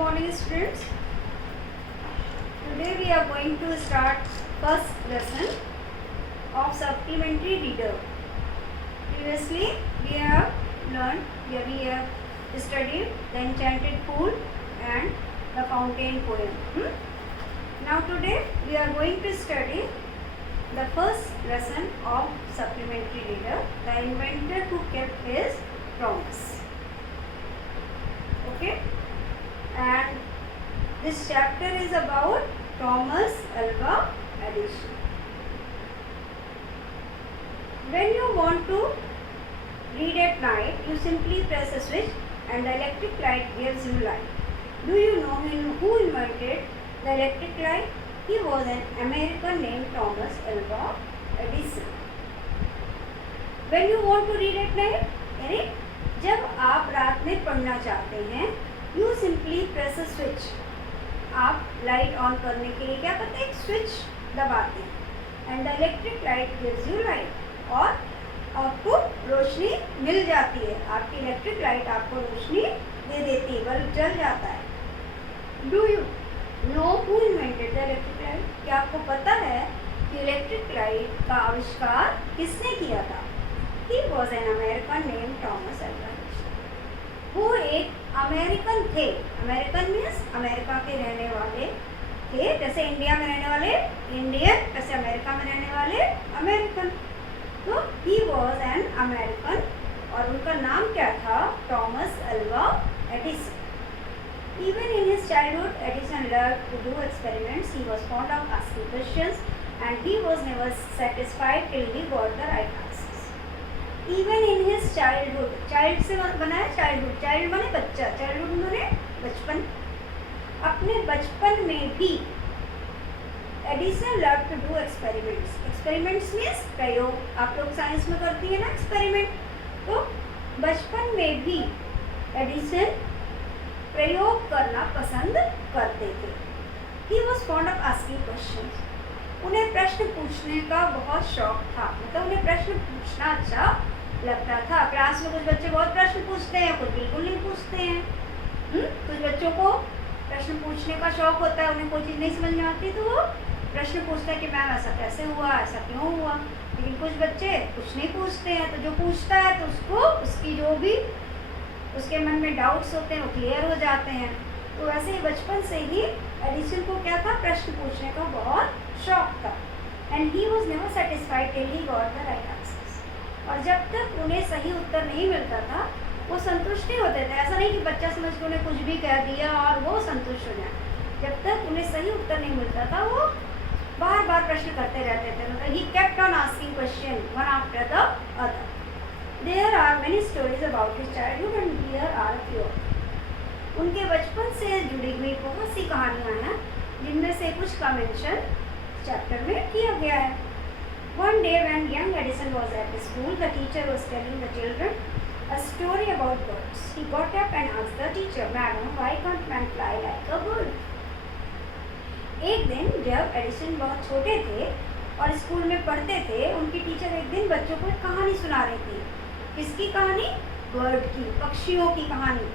morning students. Today we are going to start first lesson of supplementary reader. Previously we have studied the Enchanted Pool and the Fountain poem. Now today we are going to study the first lesson of supplementary reader, the inventor who kept his promise. Okay, and this chapter is about Thomas Alva Edison. When you want to read at night, you simply press a switch and the electric light gives you light. Do you know who invented the electric light? He was an American named Thomas Alva Edison. When you want to read at night, यानी जब आप रात में पढ़ना चाहते हैं, you simply press a switch. आप light on करने के लिए क्या करते हैं, एक स्विच दबाते हैं and the electric light gives you light, और आपको रोशनी मिल जाती है. आपकी इलेक्ट्रिक लाइट आपको रोशनी दे देती है, बल्ब जल जाता है. Do you know who invented the electric light? क्या आपको पता है कि इलेक्ट्रिक लाइट का आविष्कार किसने किया था? He was an American named Thomas Alva Edison. वो एक अमेरिकन थे. अमेरिकन मीन्स अमेरिका के रहने वाले थे. जैसे इंडिया में रहने वाले इंडियन, जैसे अमेरिका में रहने वाले अमेरिकन. तो he was an American और उनका नाम क्या था? Thomas Alva Edison. Even in his childhood, Edison loved to do experiments. He was fond of asking questions and he was never satisfied till he got the right answers. Even in his childhood, child से बना है childhood, child माने बच्चा, childhood माने बचपन. अपने बचपन में भी Edison loved to do experiments. Experiments means प्रयोग. आप लोग साइंस में करती है ना एक्सपेरिमेंट. तो बचपन में भी एडिसन प्रयोग करना पसंद करते थे. He was fond of asking questions. उन्हें प्रश्न पूछने का बहुत शौक था. मतलब उन्हें प्रश्न पूछना अच्छा लगता था. क्लास में कुछ बच्चे बहुत प्रश्न पूछते हैं, कुछ बिल्कुल नहीं पूछते हैं. कुछ बच्चों को प्रश्न पूछने का शौक होता है. उन्हें कोई चीज़ नहीं समझ में आती तो वो प्रश्न पूछते हैं कि मैम ऐसा कैसे हुआ, ऐसा क्यों हुआ. लेकिन कुछ बच्चे कुछ नहीं पूछते हैं. तो जो पूछता है तो उसको उसकी जो भी उसके मन में डाउट्स होते हैं वो क्लियर हो जाते हैं. तो वैसे ही बचपन से ही एडिसन को क्या था, प्रश्न पूछने का बहुत शौक था. And he was never satisfied till he got the right answers. और जब तक उन्हें सही उत्तर नहीं मिलता था वो संतुष्ट नहीं होते थे. ऐसा नहीं कि बच्चा समझ के उन्हें कुछ भी कह दिया और वो संतुष्ट हो जाए. जब तक उन्हें सही उत्तर नहीं मिलता था वो बार बार प्रश्न करते रहते थे. मतलब he kept on asking question one after the other. There are many stories about his childhood and here are a few. उनके बचपन से जुड़ी हुई बहुत सी कहानियाँ हैं जिनमें से कुछ का मेंशन चैप्टर में किया गया है. One day when young Edison was at school, the teacher was telling the children a story about birds. He got up and asked the teacher, "Madam, why can't man fly like a bird?" एक दिन जब Edison बहुत छोटे थे और school में पढ़ते थे, उनकी टीचर एक दिन बच्चों को एक कहानी सुना रही थी. किसकी कहानी? बर्ड की, पक्षियों की कहानी.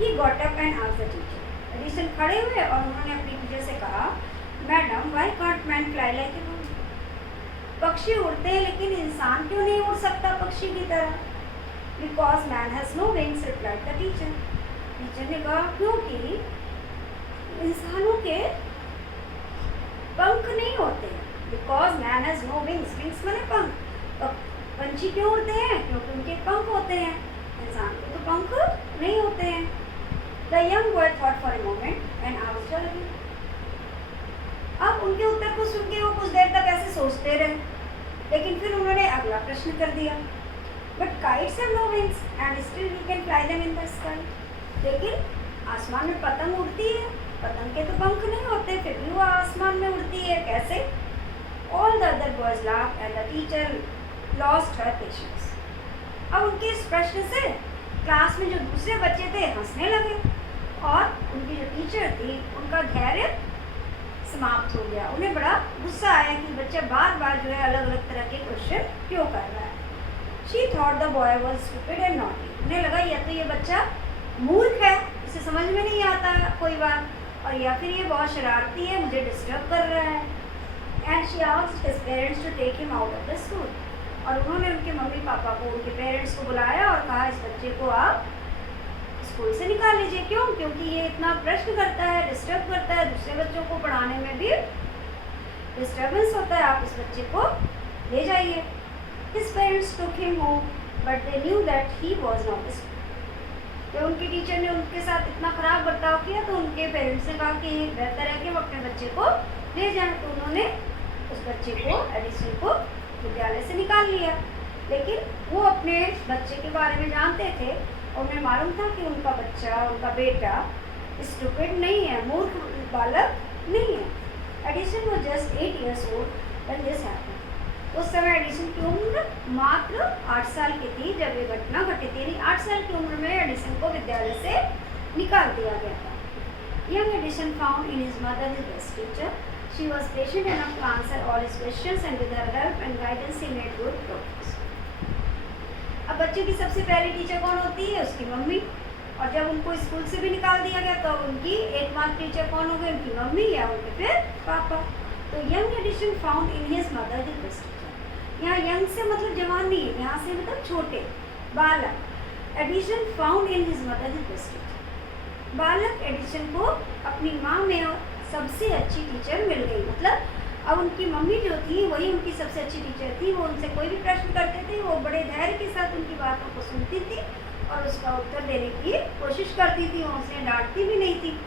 He got up and asked the teacher. Edison खड़े हुए और उन्होंने अपनी टीचर से कहा, "madam, why can't man fly like a bird?" पक्षी उड़ते हैं लेकिन इंसान क्यों नहीं उड़ सकता पक्षी की तरह? Because man has no wings, replied the teacher. Teacher ने कहा क्योंकि इंसानों के पंख नहीं होते. Because man has no wings, wings माने पंख. पंछी क्यों उड़ते हैं? क्योंकि उनके पंख होते हैं. इंसान के तो पंख नहीं होते हैं. The young boy thought for a moment and asked her again. अब उनके उत्तर को सुन के वो कुछ देर तक ऐसे सोचते रहे, लेकिन फिर उन्होंने अगला प्रश्न कर दिया. But kites have no wings and still we can fly them in the sky. लेकिन आसमान में पतंग उड़ती है, पतंग के तो पंख नहीं होते, फिर भी वो आसमान में उड़ती है, कैसे? All the other boys laughed and the teacher lost her patience. अब उनके इस प्रश्न से क्लास में जो दूसरे बच्चे थे हंसने लगे और उनकी जो टीचर थी उनका धैर्य समाप्त हो गया. उन्हें बड़ा गुस्सा आया कि बच्चा बार बार जो है अलग अलग तरह के क्वेश्चन क्यों कर रहा है. She thought the boy was stupid and naughty. उन्हें लगा या तो ये बच्चा मूर्ख है, इसे समझ में नहीं आता कोई बात, और या फिर ये बहुत शरारती है, मुझे डिस्टर्ब कर रहा है। And she asked his parents to take him out of the school, और उन्होंने उनके मम्मी पापा को, उनके पेरेंट्स को बुलाया और कहा इस बच्चे को आप स्कूल से निकाल लीजिए। क्यों? क्योंकि ये इतना प्रश्न करता है, डिस्टर्ब करता है, दूसरे बच्चों को पढ़ाने में भी डिस्टर्बेंस होता है, आप इस बच्चे को ले जाइए। His parents took him home but they knew that he was not school. तो उनके टीचर ने उनके साथ इतना ख़राब बर्ताव किया तो उनके पेरेंट्स ने कहा कि बेहतर है कि वो अपने बच्चे को ले जाएं। तो उन्होंने उस बच्चे को, एडिसन को, विद्यालय से निकाल लिया। लेकिन वो अपने बच्चे के बारे में जानते थे और उन्हें मालूम था कि उनका बच्चा, उनका बेटा स्टूपिड नहीं है, मूर्ख बालक नहीं है। एडिसन वो just 8 years old when this happened. उस समय एडिसन की उम्र मात्र 8 साल की थी जब ये घटना घटित थी। 8 साल की उम्र में एडिसन को विद्यालय से निकाल दिया गया था। Young Edison found in his mother his best teacher. She was patient enough to answer all his questions and with her help and guidance he made good progress. अब बच्चे की सबसे पहली टीचर कौन होती है? उसकी मम्मी। और जब उनको स्कूल से भी निकाल दिया गया तो उनकी एकमात्र टीचर कौन हो गई? उनकी मम्मी या उनके फिर पापा। तो young Edison found in his mother his best teacher. यहाँ यंग से मतलब जवान नहीं है, यहाँ से मतलब छोटे, बालक। Edison found in his mother his best teacher. बालक एडिसन को अपनी माँ में सबसे अच्छी टीचर मिल गई। मतलब अब उनकी मम्मी जो थी वही उनकी सबसे अच्छी टीचर थी। वो उनसे कोई भी प्रश्न करते थे, वो बड़े धैर्य के साथ उनकी बातों को सुनती थी और उसका उत्तर देने की कोशिश करती थी, उसे डांटती भी नहीं थी।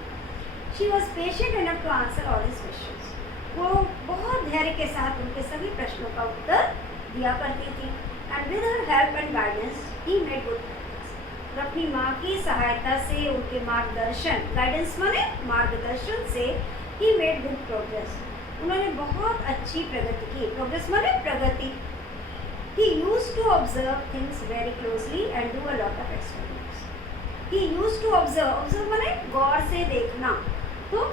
She was patient enough to answer all his questions. वो बहुत धैर्य के साथ उनके सभी प्रश्नों का उत्तर दिया करती थी। And with her help and guidance he made good progress. और अपनी माँ की सहायता से, उनके मार्गदर्शन, गाइडेंस माने मार्गदर्शन से, ही मेड गुड प्रोग्रेस, उन्होंने बहुत अच्छी प्रगति की। प्रोग्रेस माने प्रगति। He used to observe things very closely and do a lot of experiments. He used to observe माने गौर से देखना। तो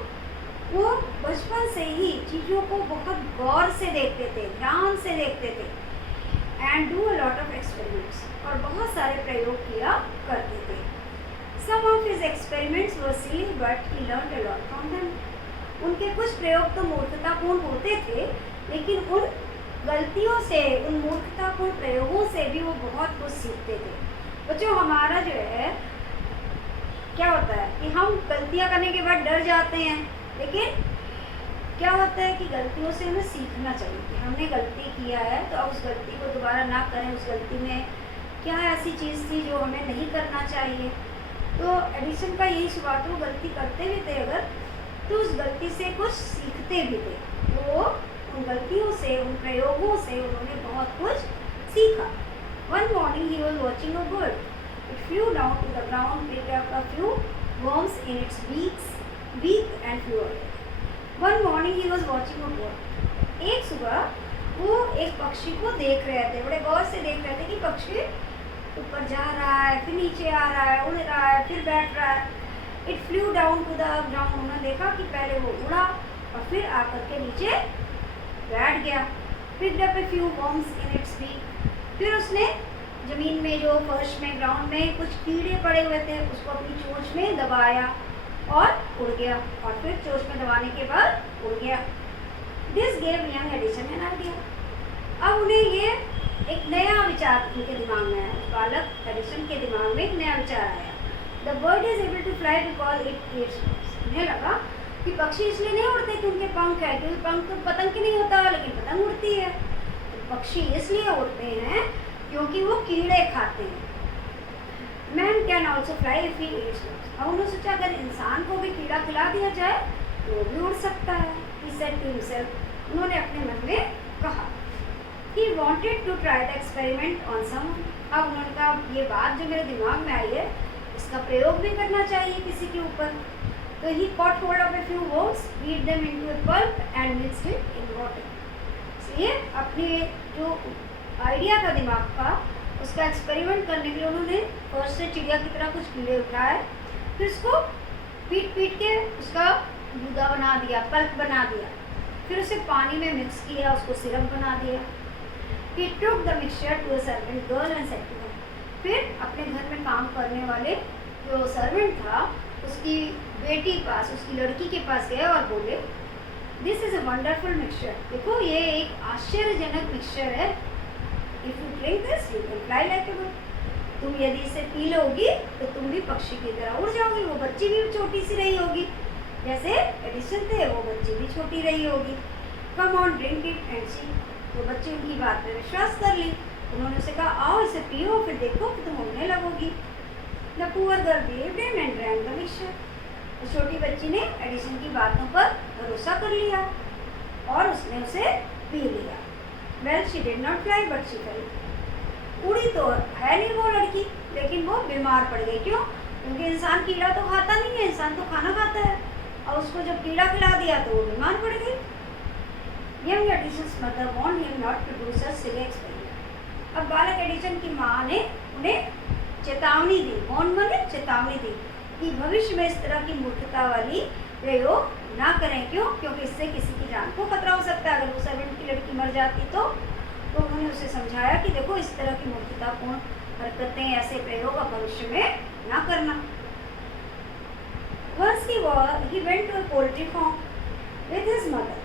वो बचपन से ही चीज़ों को बहुत गौर से देखते थे, ध्यान से देखते थे। And do a lot of experiments, और बहुत सारे प्रयोग किया करते थे। Some of his experiments were silly but he learned a lot from them. उनके कुछ प्रयोग तो मूर्खतापूर्ण होते थे, लेकिन उन गलतियों से, उन मूर्खतापूर्ण प्रयोगों से भी वो बहुत कुछ सीखते थे। बच्चों, हमारा जो है क्या होता है कि हम गलतियाँ करने के बाद डर जाते हैं, लेकिन क्या होता है कि गलतियों से हमें सीखना चाहिए कि हमने गलती किया है तो अब उस गलती को दोबारा ना करें। उस गलती में क्या ऐसी चीज़ थी जो हमें नहीं करना चाहिए। तो एडिसन का यही स्वभाव था, वो गलती करते भी थे अगर, तो उस गलती से कुछ सीखते भी थे। तो उन गलतियों से, उन प्रयोगों से उन्होंने बहुत कुछ सीखा। One morning he was watching a bird. It flew down to the ground, picked up a few worms in its beak and flew away. One morning he was watching a bird. एक सुबह वो एक पक्षी को देख रहे थे, बड़े गौर से देख रहे थे कि पक्षी ऊपर जा रहा है, फिर नीचे आ रहा है, उड़ रहा है, फिर बैठ रहा है. It flew down to the ground. उन्होंने देखा कि पहले वो उड़ा और फिर आकर के नीचे बैठ गया. Picked up a few worms in its beak. फिर उसने जमीन में, जो फर्श में, ग्राउंड में कुछ कीड़े पड़े हुए थे, उसको अपनी चोंच में दबाया और उड़ गया. और फिर चोंच में दबाने के बाद उड़ गया. This gave young Edison an idea. अब उन्हें ये एक नया विचार उनके दिमाग में आया. बालक एडिसन के दिमाग में एक नया विचार आया. The bird is able to fly because it eats birds. उन्हें लगा कि पक्षी इसलिए नहीं उड़ते कि उनके पंख है, क्योंकि पंख तो पतंग के नहीं होता, लेकिन पतंग उड़ती है. तो पक्षी इसलिए उड़ते हैं क्योंकि वो कीड़े खाते हैं. Man can also fly if he eats birds. अब उन्होंने सोचा अगर इंसान को भी कीड़ा खिला दिया जाए तो वो भी उड़ सकता है. He said to himself. उन्होंने अपने मन में कहा. He wanted to try the experiment on someone. अब उन्होंने कहा ये बात जो मेरे दिमाग में आई है इसका प्रयोग भी करना चाहिए किसी के ऊपर. तो he caught hold of a few worms, beat them into a pulp and mixed it in water. इसलिए अपने जो आइडिया था दिमाग का, उसका एक्सपेरिमेंट करने के लिए उन्होंने फर्स्ट से चिड़िया की तरह कुछ कीड़े उठाए, फिर उसको पीट के उसका दूधा बना दिया, पल्प बना दिया, फिर उसे पानी में मिक्स किया, उसको सिरप बना दिया. He took the mixture to a servant girl and said to her. फिर अपने घर में काम करने वाले जो सर्वेंट था उसकी बेटी पास, उसकी लड़की के पास गए और बोले this is a wonderful mixture, देखो ये एक आश्चर्यजनक मिक्सचर है, if you drink this you can fly like a bird, तुम यदि इसे पी लोगी तो तुम भी पक्षी की तरह उड़ जाओगी। वो बच्ची भी छोटी सी रही होगी, जैसे एडिसन थे वो बच्ची भी छोटी रही होगी। Come on drink it and see, तो बच्ची उनकी बात पर विश्वास कर ली। उन्होंने उसे कहा आओ इसे पियो, फिर देखो कि तुम उड़ने लगोगी। The poor girl believed him and drank the mixture, तो छोटी बच्ची ने एडिसन की बातों पर भरोसा कर लिया और उसने उसे पी लिया। Well she did not fly but she fail, उड़ी तो है नहीं वो लड़की, लेकिन वो बीमार पड़ गई। क्यों? क्योंकि इंसान कीड़ा तो खाता नहीं है, इंसान तो खाना खाता है, और उसको जब कीड़ा खिला दिया तो वो बीमार पड़ गई। Young Edison's mother warned him not to do such silly experiment, अब बालक एडिसन की माँ ने उन्हें चेतावनी दी, वार्न माने चेतावनी दी कि भविष्य में इस तरह की मूर्खता वाली प्रयोग ना करें। क्यों? क्योंकि इससे किसी की जान को खतरा हो सकता है। अगर वो सर्वेंट की लड़की मर जाती तो उन्होंने उसे समझाया कि देखो इस तरह की मूर्खतापूर्ण हरकतें, ऐसे प्रयोग अब भविष्य में ना करना। Once he went to a poultry farm with his mother.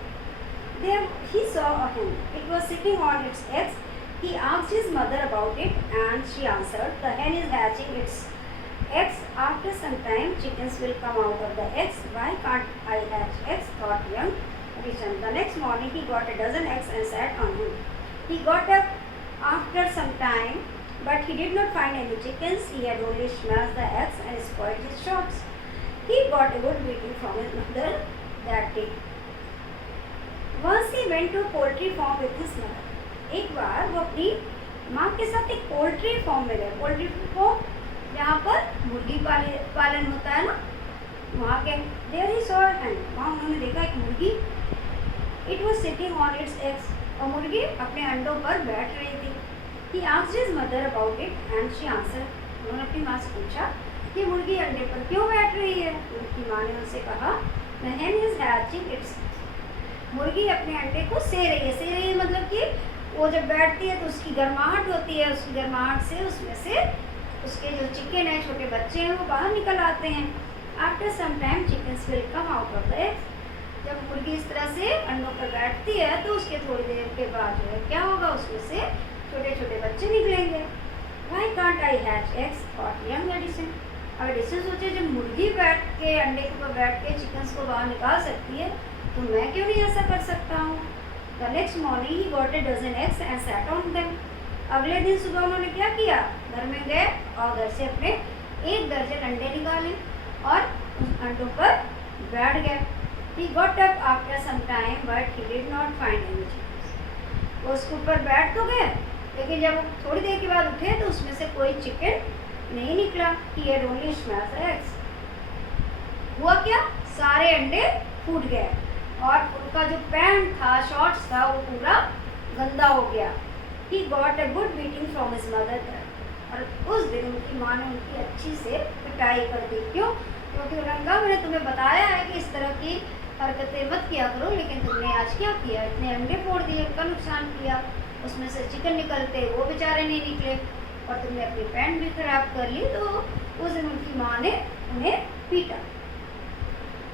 There he saw a hen. It was sitting on its eggs. He asked his mother about it and she answered, the hen is hatching its eggs. After some time chickens will come out of the eggs. Why can't I hatch eggs? Thought young Edison. The next morning he got a dozen eggs and sat on him. He got up after some time, but he did not find any chickens. He had only smashed the eggs and spoiled his shots. He got a good beating from his mother that day. Once he went to a poultry farm with his mother. एक बार वो अपनी माँ के साथ एक poultry farm में गए। Poultry farm जहाँ पर मुर्गी पालन होता है ना, वहाँ के देयर ही सॉ एंड वहाँ उन्होंने देखा एक मुर्गी। It was sitting on it's eggs, और मुर्गी अपने अंडों पर बैठ रही थी। He asked his mother about it and she answered, उन्होंने अपनी माँ से पूछा कि मुर्गी अंडे पर क्यों बैठ रही है। उनकी माँ ने उनसे कहा द हेन इज हैचिंग इट्स, मुर्गी अपने अंडे को से रही है। से रही है मतलब कि वो जब बैठती है तो उसकी गर्माहट होती है, उसकी गर्माहट से उसमें से उसके जो चिकन है, छोटे बच्चे हैं, वो बाहर निकल आते हैं। After some time chickens will come out of the eggs, जब मुर्गी इस तरह से अंडों पर बैठती है तो उसके थोड़ी देर के बाद जो है क्या होगा, उसमें से छोटे छोटे बच्चे निकलेंगे। Why can't I hatch eggs? Thought young Edison. अब एडिसन सोचे जब मुर्गी बैठ के अंडे के ऊपर बैठ के चिकन्स को बाहर निकाल सकती है तो मैं क्यों नहीं ऐसा कर सकता हूँ। The next morning he got a dozen eggs and sat on them. अगले दिन सुबह उन्होंने क्या किया, घर में गए और घर से अपने 1 दर्जन अंडे निकाले और उन अंडों पर बैठ गए। He got up after some time but he did not find any chickens. वो उसके ऊपर बैठ तो गए, लेकिन जब थोड़ी देर के बाद उठे तो उसमें से कोई चिकन नहीं निकला। He had only smashed eggs. हुआ क्या, सारे अंडे फूट गए और उनका जो पैंट था, शॉर्ट्स था, वो पूरा गंदा हो गया। He got a good beating from his mother. और उस दिन उनकी माँ ने उनकी अच्छी से पिटाई कर दी। क्यों? क्योंकि उन्होंने कहा मैंने तुम्हें बताया है कि इस तरह की हरकतें मत किया करो, लेकिन तुमने आज क्या किया, इतने अंडे फोड़ दिए, उनका नुकसान किया, उसमें से चिकन निकलते वो बेचारे नहीं निकले और तुमने अपनी पैंट भी खराब कर ली। तो उस दिन उनकी माँ ने उन्हें पीटा।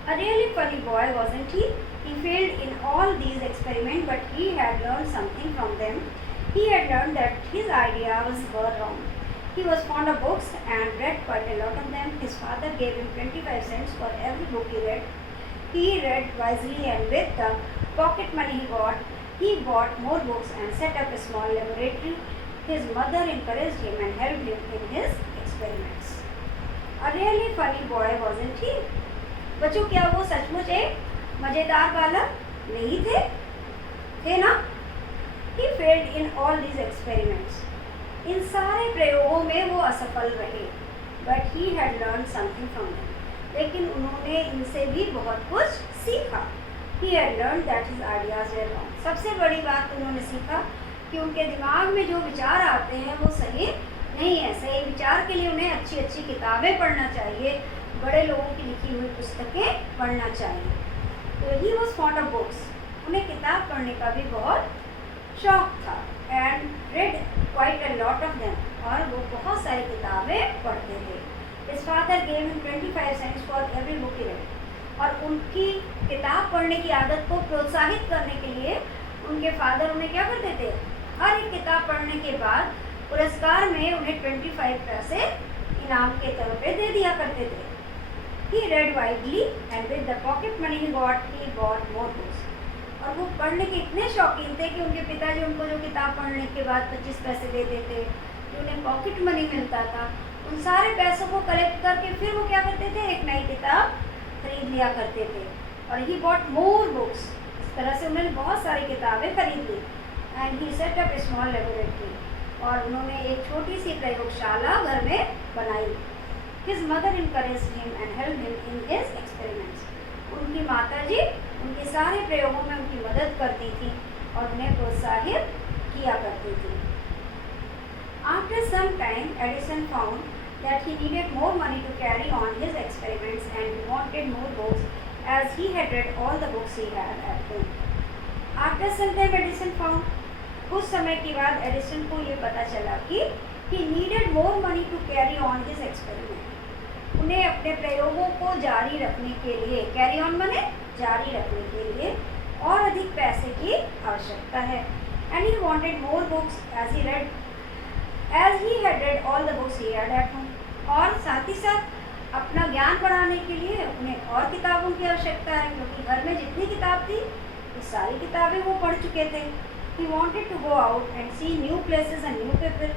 A really funny boy, wasn't he? He failed in all these experiments, but he had learned something from them. He had learned that his ideas were wrong. He was fond of books and read quite a lot of them. His father gave him 25 cents for every book he read. He read wisely, and with the pocket money he got, he bought more books and set up a small laboratory. His mother encouraged him and helped him in his experiments. A really funny boy, wasn't he? बच्चों क्या वो सचमुच एक मज़ेदार बालक नहीं थे? थे ना? He failed in all these experiments. इन सारे प्रयोगों में वो असफल रहे। But he had learned something from them. लेकिन उन्होंने इनसे भी बहुत कुछ सीखा। He had learned that his ideas were wrong. सबसे बड़ी बात उन्होंने सीखा कि उनके दिमाग में जो विचार आते हैं वो सही नहीं है। सही विचार के लिए उन्हें अच्छी अच्छी किताबें पढ़ना चाहिए, बड़े लोगों की लिखी हुई पुस्तकें पढ़ना चाहिए। तो he was fond of books, उन्हें किताब पढ़ने का भी बहुत शौक था। And red quite a lot of them, और वो बहुत सारी किताबें पढ़ते थे। His father gave him 25 cents for every book he read. और उनकी किताब पढ़ने की आदत को प्रोत्साहित करने के लिए उनके फादर उन्हें क्या करते थे, हर एक किताब पढ़ने के बाद पुरस्कार में उन्हें 25 पैसे इनाम के तौर पे दे दिया करते थे. He read widely and with the pocket money he bought more books. और वो पढ़ने के इतने शौकीन थे कि उनके पिताजी उनको जो किताब पढ़ने के बाद 25 पैसे दे देते, जो उन्हें पॉकेट मनी मिलता था, उन सारे पैसों को कलेक्ट करके फिर वो क्या करते थे, एक नई किताब खरीद लिया करते थे. और ही बॉट मोर बुक्स. इस तरह से उन्होंने बहुत सारी किताबें खरीद ली. And he set up a small laboratory. और उन्होंने एक छोटी सी प्रयोगशाला घर में बनाई. His mother encouraged him and helped him in his experiments. उनकी माताजी उनके सारे प्रयोगों में उनकी मदद करती थी और उन्हें प्रोत्साहित किया करती थी. After some time, Edison found that he needed more money to carry on his experiments and he wanted more books as he had read all the books he had at home. After some time, Edison found, कुछ समय के बाद Edison को ये पता चला कि he needed more money to carry on his experiment. उन्हें अपने प्रयोगों को जारी रखने के लिए, कैरी ऑन माने जारी रखने के लिए और अधिक पैसे की आवश्यकता है. And he wanted more books as he had read all the books he had at home. और साथ ही साथ अपना ज्ञान बढ़ाने के लिए उन्हें और किताबों की आवश्यकता है, क्योंकि घर में जितनी किताब थी वो सारी किताबें वो पढ़ चुके थे. He wanted to go out and see new places and new people.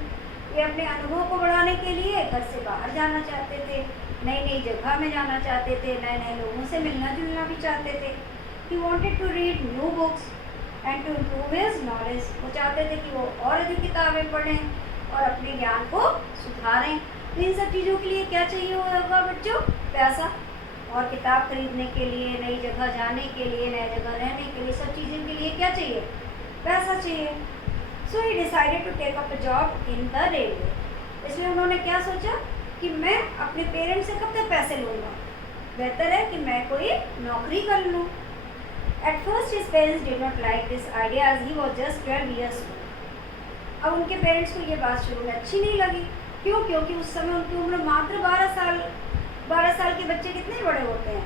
वे अपने अनुभव को बढ़ाने के लिए घर से बाहर जाना चाहते थे, नई नई जगह में जाना चाहते थे, नए नए लोगों से मिलना जुलना भी चाहते थे. He wanted to read new books and to improve his knowledge. वो चाहते थे कि वो और अधिक किताबें पढ़ें और अपने ज्ञान को सुधारें. तो इन सब चीज़ों के लिए क्या चाहिए होगा बच्चों? पैसा. और किताब खरीदने के लिए, नई जगह जाने के लिए, नई जगह रहने के लिए, सब चीज़ों के लिए क्या चाहिए? पैसा चाहिए. So he decided to take up a job in the railway. इसलिए उन्होंने क्या सोचा कि मैं अपने पेरेंट्स से कब तक पैसे लूँगा, बेहतर है कि मैं कोई नौकरी कर लूँ. At first his parents did not like this idea as he was just 12 years old. अब उनके पेरेंट्स को ये बात शुरू में अच्छी नहीं लगी. क्यों? क्योंकि उस समय उनकी उम्र मात्र 12 साल. 12 साल के बच्चे कितने बड़े होते हैं,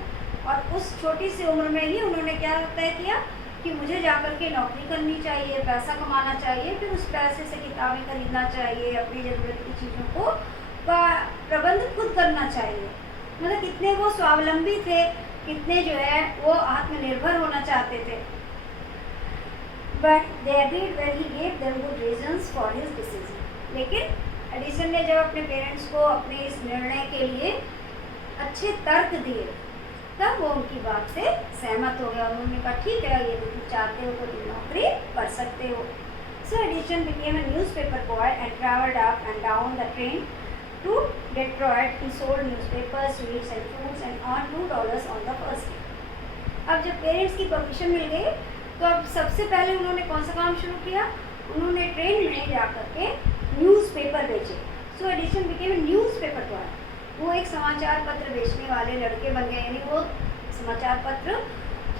और उस छोटी सी उम्र में ही उन्होंने क्या तय किया कि मुझे जाकर के नौकरी करनी चाहिए, पैसा कमाना चाहिए, फिर उस पैसे से किताबें खरीदना चाहिए, अपनी ज़रूरत की चीज़ों को प्रबंध खुद करना चाहिए. मतलब कितने वो स्वावलंबी थे, कितने जो है वो आत्मनिर्भर होना चाहते थे. But they agreed when he gave them good reasons for his decision. लेकिन एडिसन ने जब अपने पेरेंट्स को अपने इस निर्णय के लिए अच्छे तर्क दिए, तब वो उनकी बात से सहमत हो गया. उन्होंने कहा ठीक है, ये तुम चाहते हो तो तुम नौकरी कर सकते हो. सो Edison became a newspaper boy and traveled up and down the train to Detroit. He sold newspapers, sweets and foods and earned $2 on the first day. अब जब पेरेंट्स की परमिशन मिल गई तो अब सबसे पहले उन्होंने कौन सा काम शुरू किया? उन्होंने ट्रेन में जाकर के न्यूज़पेपर बेचे. So Edison became a newspaper boy. वो एक समाचार पत्र बेचने वाले लड़के बन गए. यानी वो समाचार पत्र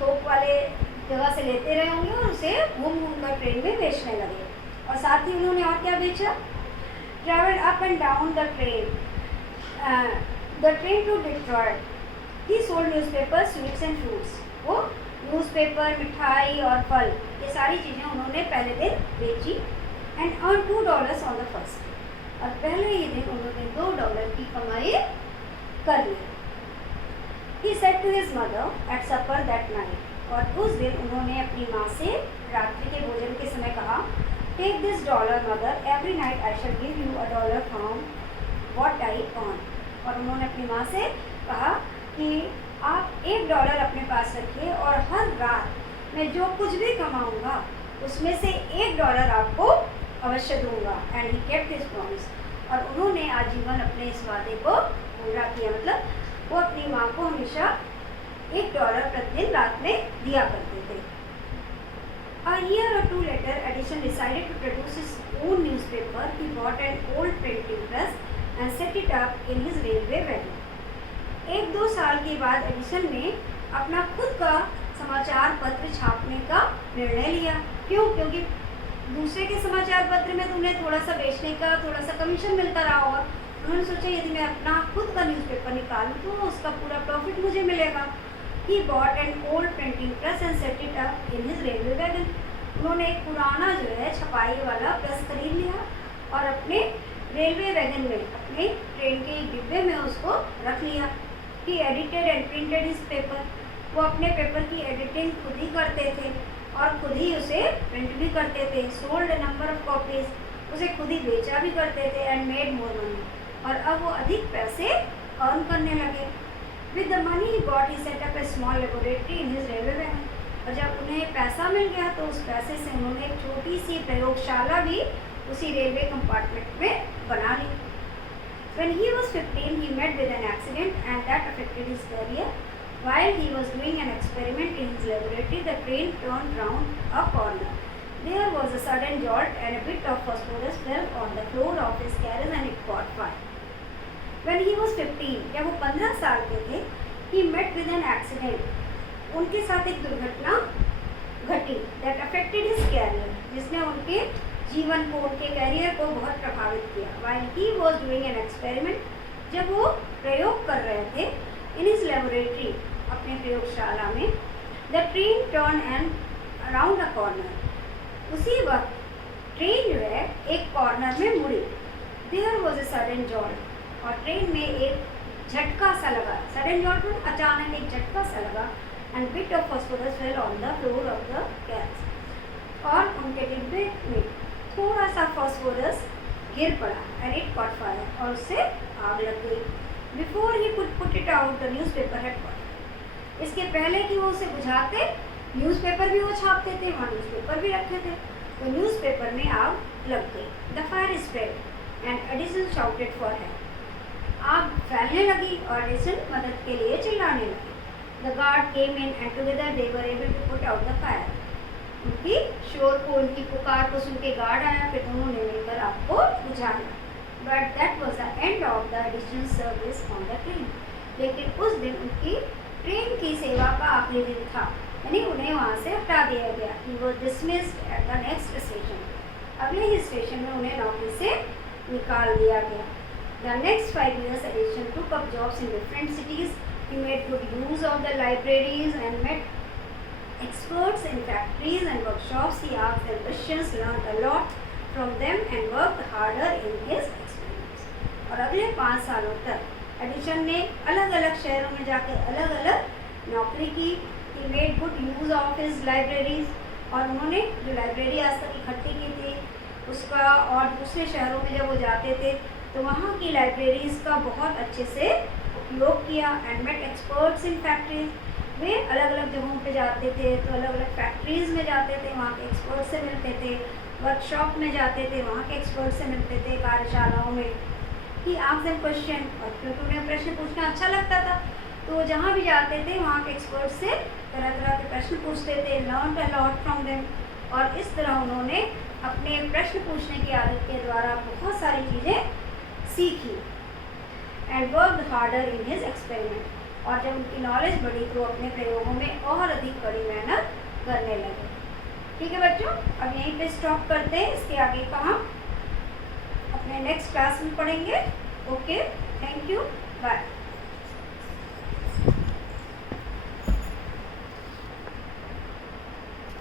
थोक वाले जगह से लेते रहे होंगे और उसे घूम घूम कर ट्रेन में बेचने लगे. और साथ ही उन्होंने और क्या बेचा? Travelled up and down the train to Detroit. He sold newspaper, sweets and fruits. वो न्यूज़पेपर, मिठाई और फल, ये सारी चीज़ें उन्होंने पहले दिन बेची. And earn $2 on the first. और पहले ही दिन उन्होंने $2 की कमाई कर ली. He said to his mother at supper that night. और उस दिन उन्होंने अपनी माँ से रात्रि के भोजन के समय कहा, take this $, mother, every night I shall give you $1 from what I earn. और उन्होंने अपनी माँ से कहा कि आप $1 अपने पास रखिए और हर रात मैं जो कुछ भी कमाऊँगा उसमें से $1 आपको अवश्य दूंगा. And he kept his promise. और उन्होंने आजीवन अपने इस वादे को पूरा किया. मतलब वो अपनी माँ को हमेशा $1 प्रतिदिन रात में दिया करते थे. A year or two later, Edison decided to produce his own newspaper. He bought an old printing press and set it up in his railway wagon. 1-2 साल के बाद एडिसन ने अपना खुद का समाचार पत्र छापने का निर्णय लिया. क्यों? क्योंकि दूसरे के समाचार पत्र में तो उन्हें थोड़ा सा बेचने का थोड़ा सा कमीशन मिलता रहा होगा. उन्होंने सोचा यदि मैं अपना खुद का न्यूज़पेपर निकालूँ तो उसका पूरा प्रॉफिट मुझे मिलेगा। He bought an old printing press and set it up in his railway wagon. उन्होंने एक पुराना जो है छपाई वाला प्रेस खरीद लिया और अपने रेलवे वैगन में, अपने ट्रेन के डिब्बे में उसको रख लिया। He edited and printed his paper. वो अपने पेपर की एडिटिंग खुद ही करते थे और खुद ही उसे प्रिंट भी करते थे। सोल्ड नंबर ऑफ कॉपीज, उसे खुद ही बेचा भी करते थे। एंड मेड मोर मनी, और अब वो अधिक पैसे अर्न करने लगे। With the money he got he set up a small laboratory in his railway wagon. और जब उन्हें पैसा मिल गया तो उस पैसे से उन्होंने एक छोटी सी प्रयोगशाला भी उसी रेलवे कंपार्टमेंट में बना ली। When he was 15, he met with an accident and that affected his career. While he was doing an experiment in his laboratory, the train turned round a corner. There was a sudden jolt and a bit of phosphorus fell on the floor of his carriage and it caught fire. When he was 15, जब वो 15 साल के थे, he met with an accident. उनके साथ एक दुर्घटना घटी that affected his career, जिसने उनके जीवन को, उनके कैरियर को बहुत प्रभावित किया। While he was doing an experiment, जब वो प्रयोग कर रहे थे in his laboratory, अपने प्रयोगशाला में, the train turned and around a corner. उसी वक्त ट्रेन जो है एक कॉर्नर में मुड़ी। There was a sudden jolt, और ट्रेन में एक झटका सा लगा। सडन जॉल्ट में अचानक एक झटका सा लगा। And bit of phosphorus fell on the floor of the catch, और उनके डिब्बे में थोड़ा सा फॉस्फोरस गिर पड़ा। एंड इट कॉट फायर, और उससे आग लग गई। Before he could put it out the newspaper had cot fire. इसके पहले कि वो उसे बुझाते, न्यूज़पेपर भी वो छापते थे, वहाँ न्यूज़पेपर भी रखे थे, तो न्यूज़पेपर में आग लग गई। The fire spread and Edison shouted for help. आग फैलने लगी और एडिसन मदद के लिए चिल्लाने लगे। The guard came in and together they were able to put out the fire. उनकी शोर को, उनकी पुकार को सुन के गार्ड आया, फिर दोनों ने मिलकर आग को बुझाया। But that was the end of the additional service on the train. लेकिन उस दिन उनकी ट्रेन की सेवा का आखिरी दिन था, यानी उन्हें वहाँ से हटा दिया गया। He was dismissed at the next station. अगले ही स्टेशन में उन्हें नौकरी से निकाल दिया गया। The next 5 years addition took up jobs in different cities. He made good use of the libraries and met experts in factories and workshops. He asked them questions, learned a lot from them and worked harder in his experiments. और अगले 5 सालों तक addition ने अलग अलग शहरों में जाकर अलग अलग नौकरी की। He made good use of his libraries, और उन्होंने जो लाइब्रेरी आज तक इकट्ठी की थी उसका, और दूसरे शहरों में जब वो जाते थे तो वहाँ की लाइब्रेरीज़ का बहुत अच्छे से उपयोग किया। And met experts in factories, वे अलग अलग जगहों पे जाते थे, तो अलग अलग फैक्ट्रीज़ में जाते थे, वहाँ के एक्सपर्ट से मिलते थे। वर्कशॉप में जाते थे, वहाँ के एक्सपर्ट से मिलते थे। कार्यशालाओं में ही आस्क्ड देम क्वेश्चन, और क्योंकि उन्हें प्रश्न पूछना अच्छा लगता था तो जहाँ भी जाते थे वहाँ के एक्सपर्ट से तरह तरह के प्रश्न पूछते थे। Learn a lot from them, और इस तरह उन्होंने अपने प्रश्न पूछने की आदत के द्वारा बहुत सारी चीज़ें सीखी। And worked harder in his experiment, और जब उनकी नॉलेज बढ़ी तो अपने प्रयोगों में और अधिक कड़ी मेहनत करने लगे। ठीक है बच्चों, अब यहीं पे स्टॉप करते हैं। इसके आगे का हम अपने नेक्स्ट क्लास में पढ़ेंगे। Okay, thank you, bye.